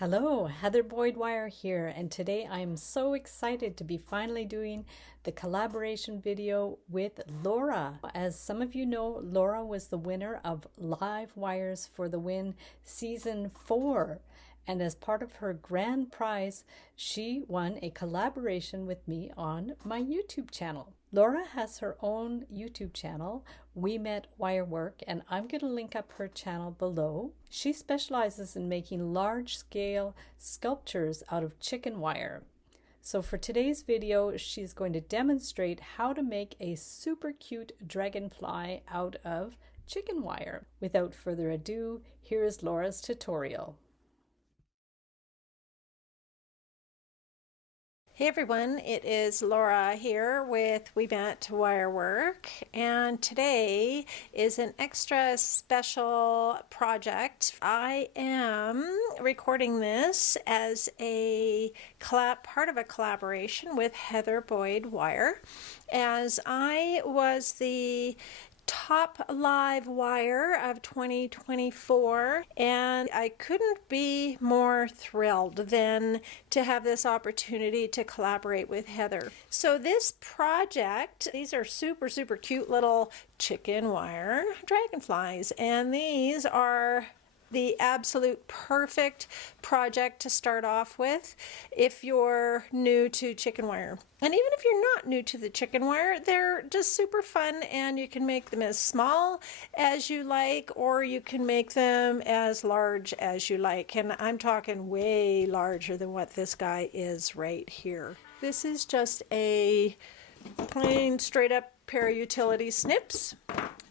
Hello, Heather Boyd Wire here, and today I'm so excited to be finally doing the collaboration video with Laura. As some of you know, Laura was the winner of Live Wires for the Win Season 4, and as part of her grand prize, she won a collaboration with me on my YouTube channel. Laura has her own YouTube channel, We Met Wirework, and I'm going to link up her channel below. She specializes in making large-scale sculptures out of chicken wire. So for today's video, she's going to demonstrate how to make a super cute dragonfly out of chicken wire. Without further ado, here is Laura's tutorial. Hey everyone, it is Laura here with We Met Wirework, and today is an extra special project. I am recording this as a part of a collaboration with Heather Boyd Wire, as I was the top live wire of 2024, and I couldn't be more thrilled than to have this opportunity to collaborate with Heather. So this project, these are super cute little chicken wire dragonflies, and these are the absolute perfect project to start off with if you're new to chicken wire. And even if you're not new to the chicken wire, they're just super fun, and you can make them as small as you like, or you can make them as large as you like. And I'm talking way larger than what this guy is right here. This is just a plain straight up pair of utility snips.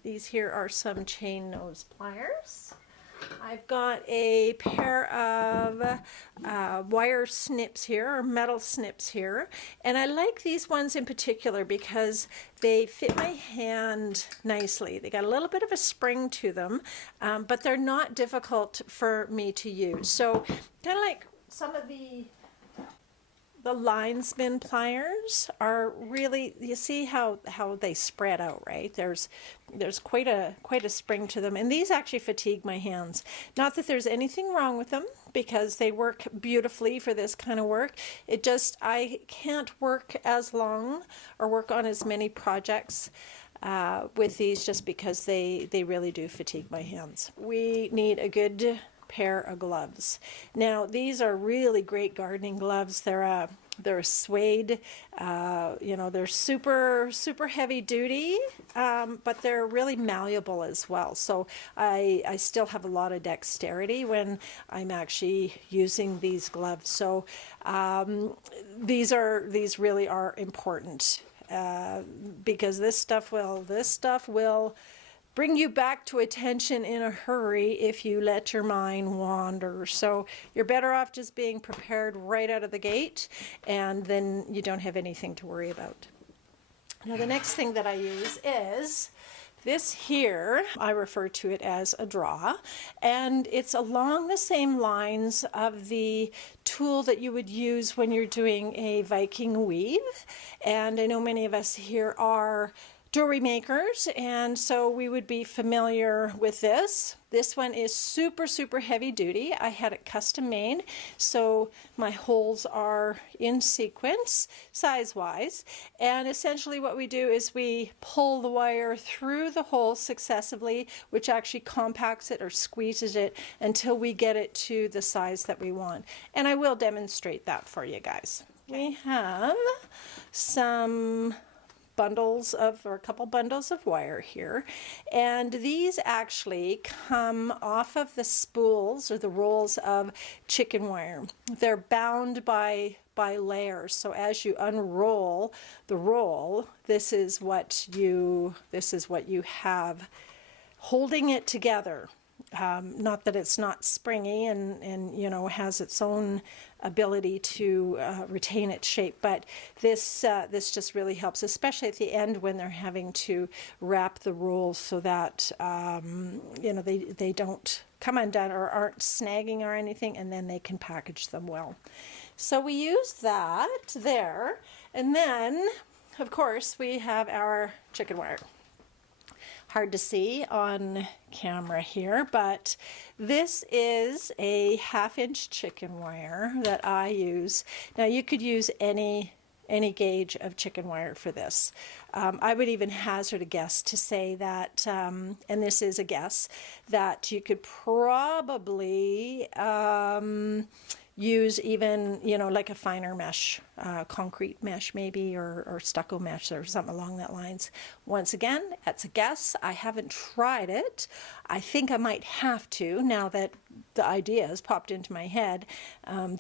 These here are some chain nose pliers. I've got a pair of wire snips here, or metal snips here, and I like these ones in particular because they fit my hand nicely. They got a little bit of a spring to them, but they're not difficult for me to use. So kind of like some of the line spin pliers are really, you see how they spread out, right? There's quite a spring to them, and these actually fatigue my hands. Not that there's anything wrong with them, because they work beautifully for this kind of work. It just, I can't work as long or work on as many projects with these, just because they really do fatigue my hands. We need a good pair of gloves. Now these are really great gardening gloves. They're suede, they're super heavy duty, but they're really malleable as well. So I still have a lot of dexterity when I'm actually using these gloves. So these really are important, because this stuff will bring you back to attention in a hurry if you let your mind wander. So you're better off just being prepared right out of the gate, and then you don't have anything to worry about. Now the next thing that I use is this here. I refer to it as a draw, and it's along the same lines of the tool that you would use when you're doing a Viking weave. And I know many of us here are jewelry makers, and so we would be familiar with this. This one is super heavy duty. I had it custom made, so my holes are in sequence size wise, and essentially what we do is we pull the wire through the hole successively, which actually compacts it or squeezes it until we get it to the size that we want. And I will demonstrate that for you guys. We have some bundles of, or a couple bundles of wire here, and these actually come off of the spools or the rolls of chicken wire. They're bound by layers, so as you unroll the roll, this is what you have holding it together. Not that it's not springy and has its own ability to retain its shape, but this just really helps, especially at the end when they're having to wrap the rolls so that they don't come undone or aren't snagging or anything, and then they can package them well. So we use that there, and then of course we have our chicken wire. hard to see on camera here, but this is a 1/2-inch chicken wire that I use. Now you could use any gauge of chicken wire for this. I would even hazard a guess to say that, and this is a guess, that you could probably use even, you know, like a finer mesh, concrete mesh maybe, or stucco mesh or something along that lines. Once again, that's a guess. I haven't tried it. I think I might have to, now that the idea has popped into my head,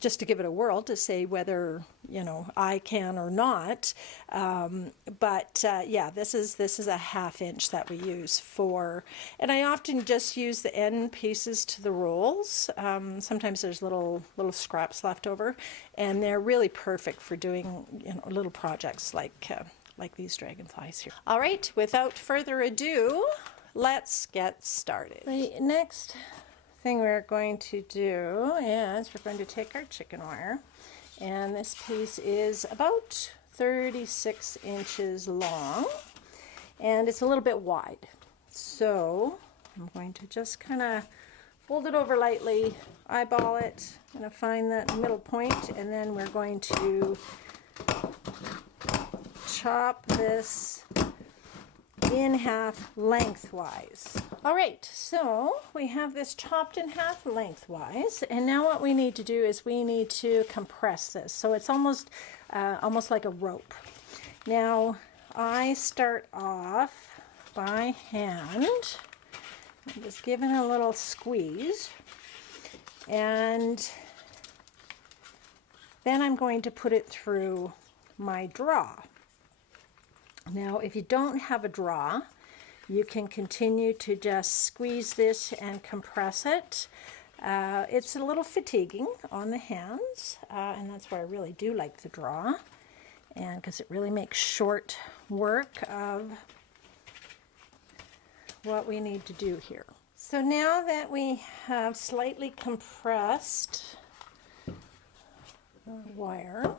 just to give it a whirl to say whether, you know, I can or not. Yeah, this is a 1/2-inch that we use for, and I often just use the end pieces to the rolls. Sometimes there's little scraps left over, and they're really perfect for doing, you know, little projects like these dragonflies here. All right, without further ado, let's get started. The next thing we're going to do is we're going to take our chicken wire, and this piece is about 36 inches long, and it's a little bit wide. So I'm going to just kind of fold it over lightly, eyeball it, I'm going to find that middle point, and then we're going to chop this in half lengthwise. All right, so we have this chopped in half lengthwise, and now what we need to do is we need to compress this, so it's almost like a rope. Now I start off by hand. I'm just giving a little squeeze, and then I'm going to put it through my draw. Now, if you don't have a draw, you can continue to just squeeze this and compress it. It's a little fatiguing on the hands, and that's why I really do like the draw, and because it really makes short work of what we need to do here. So now that we have slightly compressed the wire,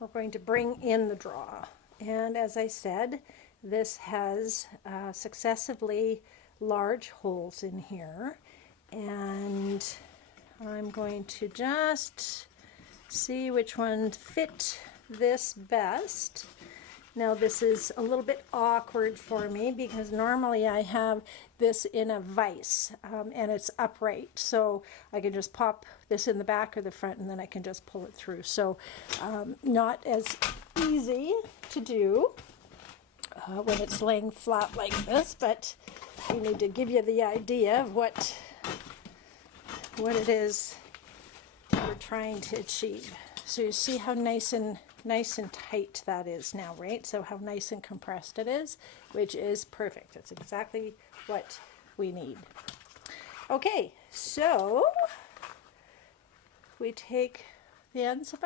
we're going to bring in the draw. And as I said, this has successively large holes in here, and I'm going to just see which one fit this best. Now this is a little bit awkward for me because normally I have this in a vise, and it's upright, so I can just pop this in the back or the front, and then I can just pull it through. So not as easy to do when it's laying flat like this, but we need to give you the idea of what it is we're trying to achieve. So you see how nice and tight that is now, right? So how nice and compressed it is, which is perfect. That's exactly what we need. Okay, so we take the ends of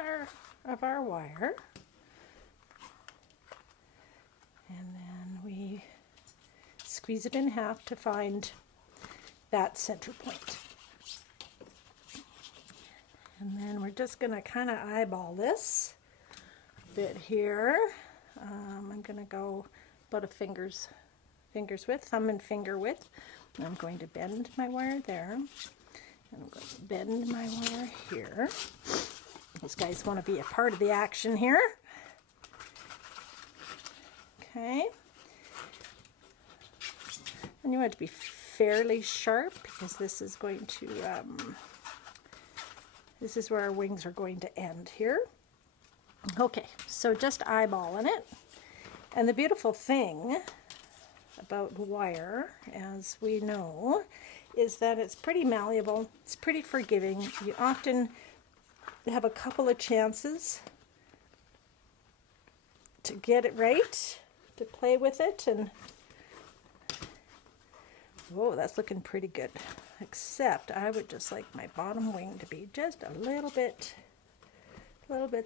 our wire, and then we squeeze it in half to find that center point. And then we're just going to kind of eyeball this bit here. I'm going to go about a finger's width, thumb and finger width. And I'm going to bend my wire there. And I'm going to bend my wire here. Those guys want to be a part of the action here. Okay. And you want it to be fairly sharp because this is going to, this is where our wings are going to end here. Okay, so just eyeballing it. And the beautiful thing about wire, as we know, is that it's pretty malleable, it's pretty forgiving. You often have a couple of chances to get it right, to play with it, and whoa, that's looking pretty good. Except I would just like my bottom wing to be just a little bit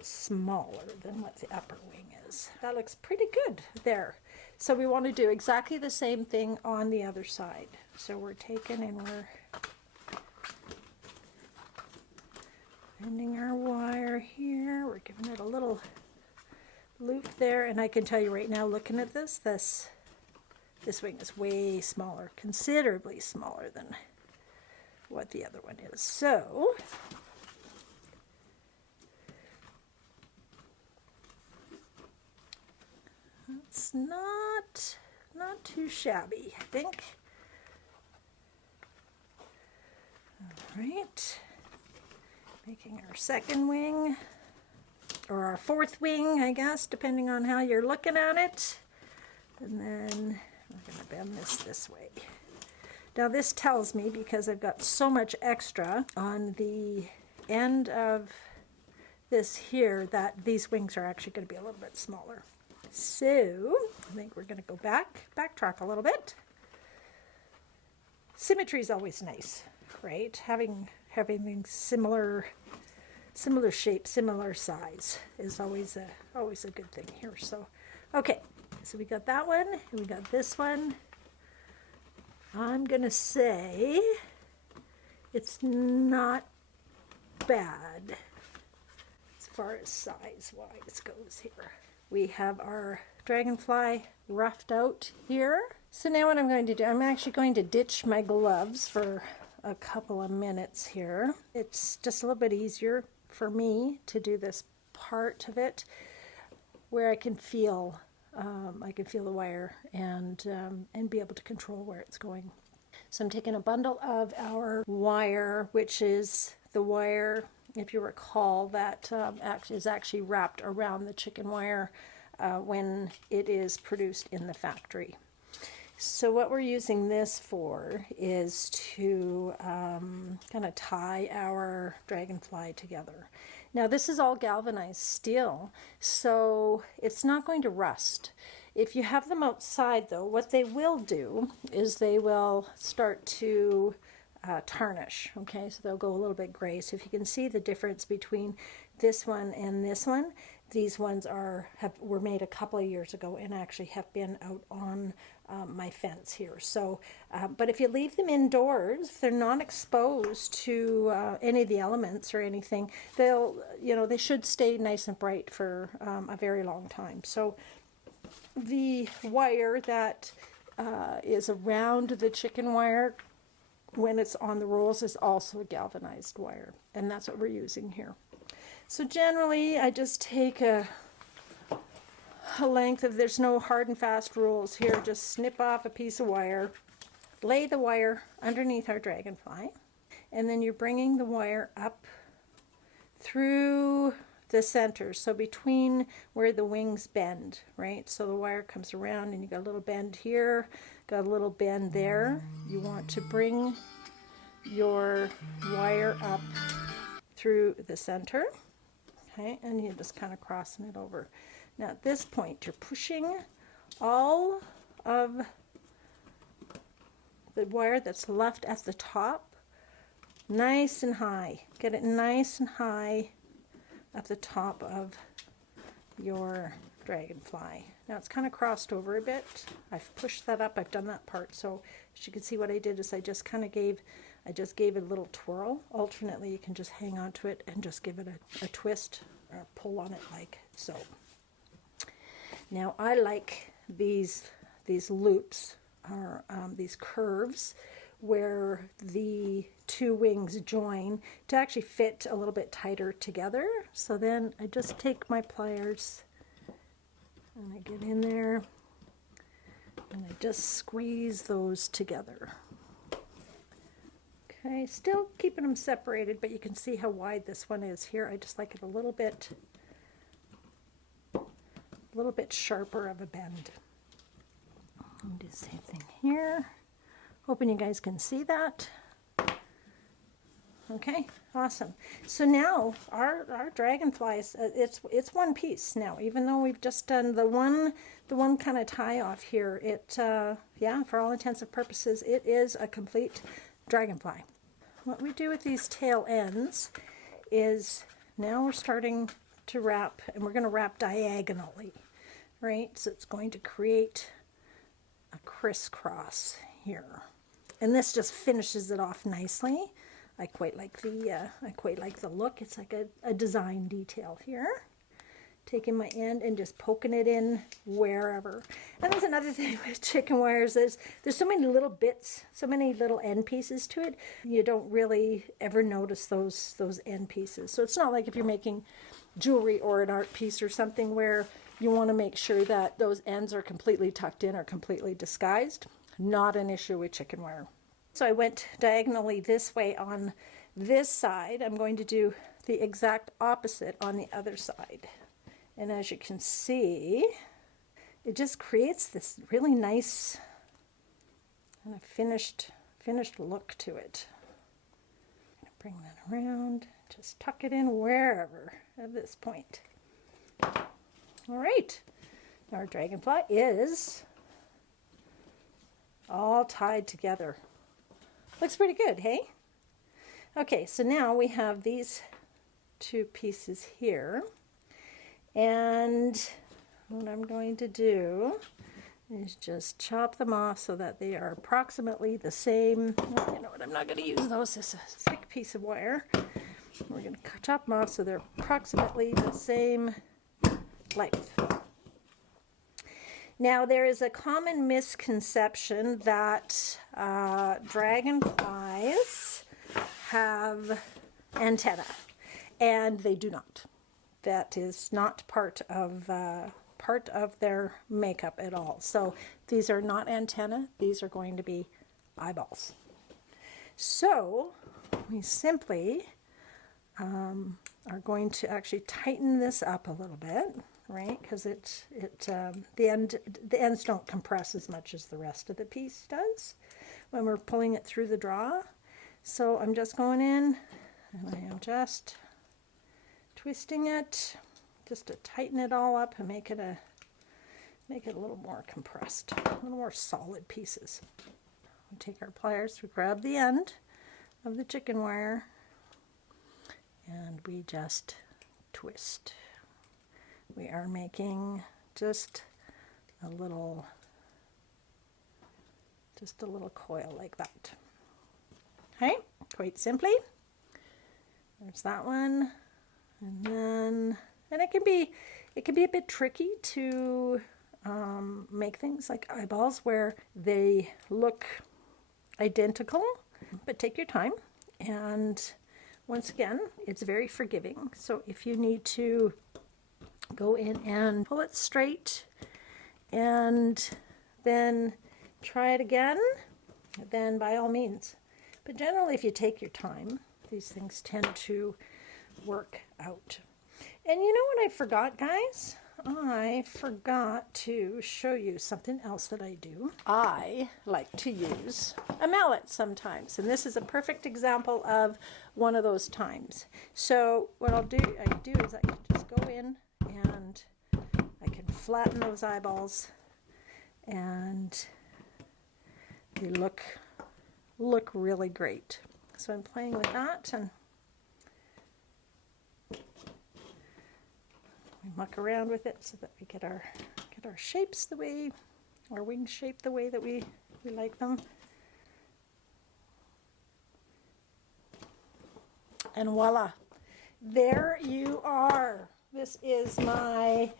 smaller than what the upper wing is. That looks pretty good there. So we want to do exactly the same thing on the other side. So we're taking and we're bending our wire here. We're giving it a little loop there, and I can tell you right now, looking at this This wing is way smaller, considerably smaller than what the other one is. So it's not too shabby, I think. All right, making our second wing, or our fourth wing, I guess, depending on how you're looking at it. And then we're going to bend this way. Now this tells me, because I've got so much extra on the end of this here, that these wings are actually going to be a little bit smaller. So I think we're going to go backtrack a little bit. Symmetry is always nice, right? Having things similar shape, similar size is always a good thing here. So okay, so we got that one and we got this one. I'm gonna say it's not bad as far as size wise goes here. We have our Dragonfly roughed out here. So now what I'm going to do, I'm actually going to ditch my gloves for a couple of minutes here. It's just a little bit easier for me to do this part of it where I can feel the wire and be able to control where it's going. So I'm taking a bundle of our wire, which is the wire, if you recall, that is actually wrapped around the chicken wire when it is produced in the factory. So what we're using this for is to kind of tie our Dragonfly together. Now this is all galvanized steel, so it's not going to rust. If you have them outside though, what they will do is they will start to tarnish, okay? So they'll go a little bit gray. So if you can see the difference between this one and this one, these ones were made a couple of years ago and actually have been out on my fence here. So, but if you leave them indoors, if they're not exposed to any of the elements or anything, they should stay nice and bright for a very long time. So the wire that is around the chicken wire when it's on the rolls is also a galvanized wire, and that's what we're using here. So generally I just take a length of, there's no hard and fast rules here, just snip off a piece of wire, lay the wire underneath our Dragonfly, and then you're bringing the wire up through the center, so between where the wings bend, right? So the wire comes around and you got a little bend here, got a little bend there. You want to bring your wire up through the center, okay, and you're just kind of crossing it over. Now at this point you're pushing all of the wire that's left at the top nice and high. Get it nice and high at the top of your Dragonfly. Now it's kind of crossed over a bit. I've pushed that up, I've done that part. So as you can see, what I did is I just gave it a little twirl. Alternately, you can just hang on to it and just give it a twist or pull on it like so. Now I like these loops, or these curves, where the two wings join to actually fit a little bit tighter together. So then I just take my pliers and I get in there and I just squeeze those together. Okay, still keeping them separated, but you can see how wide this one is here. I just like it a little bit sharper of a bend. I'll do the same thing here. Hoping you guys can see that. Okay, awesome. So now our Dragonfly is it's one piece now. Even though we've just done the one kind of tie off here, yeah, for all intents and purposes, it is a complete Dragonfly. What we do with these tail ends is now we're starting to wrap, and we're going to wrap diagonally, right? So it's going to create a crisscross here. And this just finishes it off nicely. I quite like the look. It's like a design detail here. taking my end and just poking it in wherever. And there's another thing with chicken wires is there's so many little bits, so many little end pieces to it. You don't really ever notice those end pieces. So it's not like if you're making jewelry or an art piece or something where you want to make sure that those ends are completely tucked in or completely disguised. Not an issue with chicken wire. So I went diagonally this way on this side. I'm going to do the exact opposite on the other side. And as you can see, it just creates this really nice kind of finished look to it. Bring that around, just tuck it in wherever at this point. All right, our dragonfly is all tied together. Looks pretty good, hey? Okay, so now we have these two pieces here. And what I'm going to do is just chop them off so that they are approximately the same. Oh, you know what, I'm not going to use those. This is a thick piece of wire. We're going to chop them off so they're approximately the same length. Now, there is a common misconception that dragonflies have antennae, and they do not. That is not part of their makeup at all. So these are not antennae. These are going to be eyeballs. So we simply are going to actually tighten this up a little bit, right? Because the ends don't compress as much as the rest of the piece does when we're pulling it through the draw. So I'm just going in and I am just twisting it just to tighten it all up and make it a little more compressed, a little more solid pieces. We'll take our pliers, we grab the end of the chicken wire and we just twist. We are making just a little coil like that. Okay, quite simply. There's that one. And it can be a bit tricky to make things like eyeballs where they look identical, but take your time. And once again, it's very forgiving. So if you need to go in and pull it straight and then try it again, then by all means. But generally, if you take your time, these things tend to work out. And you know what I forgot, guys? I forgot to show you something else that I do. I like to use a mallet sometimes, and this is a perfect example of one of those times. So what I do is I can just go in and I can flatten those eyeballs, and they look really great. So I'm playing with that, and we muck around with it so that we get our shapes the way, our wings shaped the way that we like them. And voila, there you are. This is my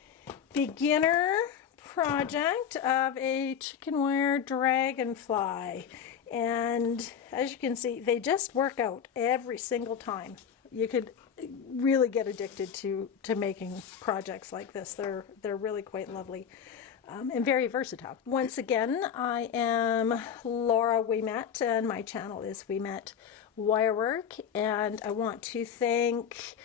beginner project of a chicken wire dragonfly. And as you can see, they just work out every single time. You could really get addicted to making projects like this. They're really quite lovely and very versatile. Once again, I am Laura Ouimet, and my channel is Ouimet Wirework, and I want to thank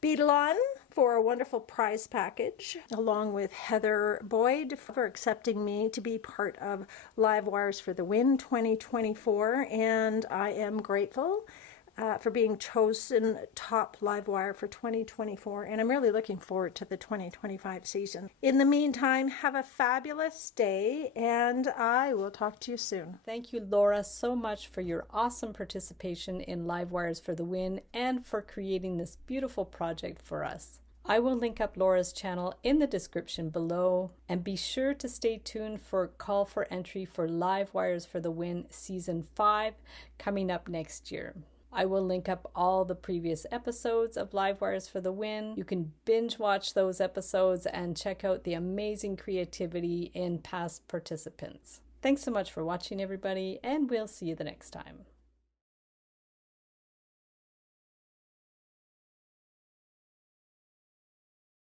Beadalon for a wonderful prize package, along with Heather Boyd for accepting me to be part of Live Wires for the Win 2024, and I am grateful for being chosen top live wire for 2024, and I'm really looking forward to the 2025 season. In the meantime, have a fabulous day, and I will talk to you soon. Thank you, Laura, so much for your awesome participation in Live Wires for the Win and for creating this beautiful project for us. I will link up Laura's channel in the description below, and be sure to stay tuned for call for entry for Live Wires for the Win Season 5 coming up next year. I will link up all the previous episodes of Live Wires for the Win. You can binge watch those episodes and check out the amazing creativity in past participants. Thanks so much for watching, everybody, and we'll see you the next time.